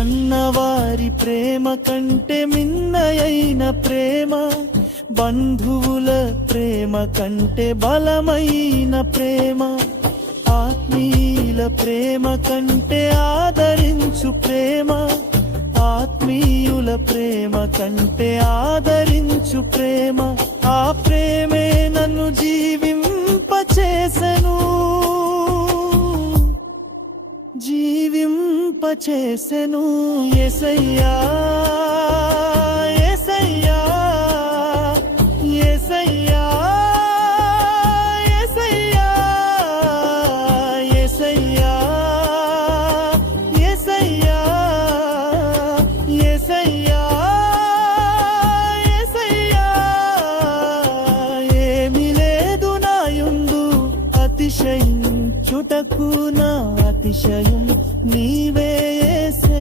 కన్నవారి ప్రేమ కంటే మిన్నయైన ప్రేమ, బంధువుల ప్రేమ కంటే బలమైన ప్రేమ, ఆత్మీయుల ప్రేమ కంటే ఆదరించు ప్రేమ, ఆత్మీయుల ప్రేమ కంటే ఆదరించు ప్రేమ, ఆ ప్రేమే నన్ను జీవింపచేసెను, జీవింపచేసెను. యేసయ్యా యేసయ్యా యేసయ్యా యేసయ్యా యేసయ్యా యేసయ్యా యేసయ్యా యేసయ్యా. ఏమీ లేదు నాయందు అతిశయించుటకు, నా అతిశయం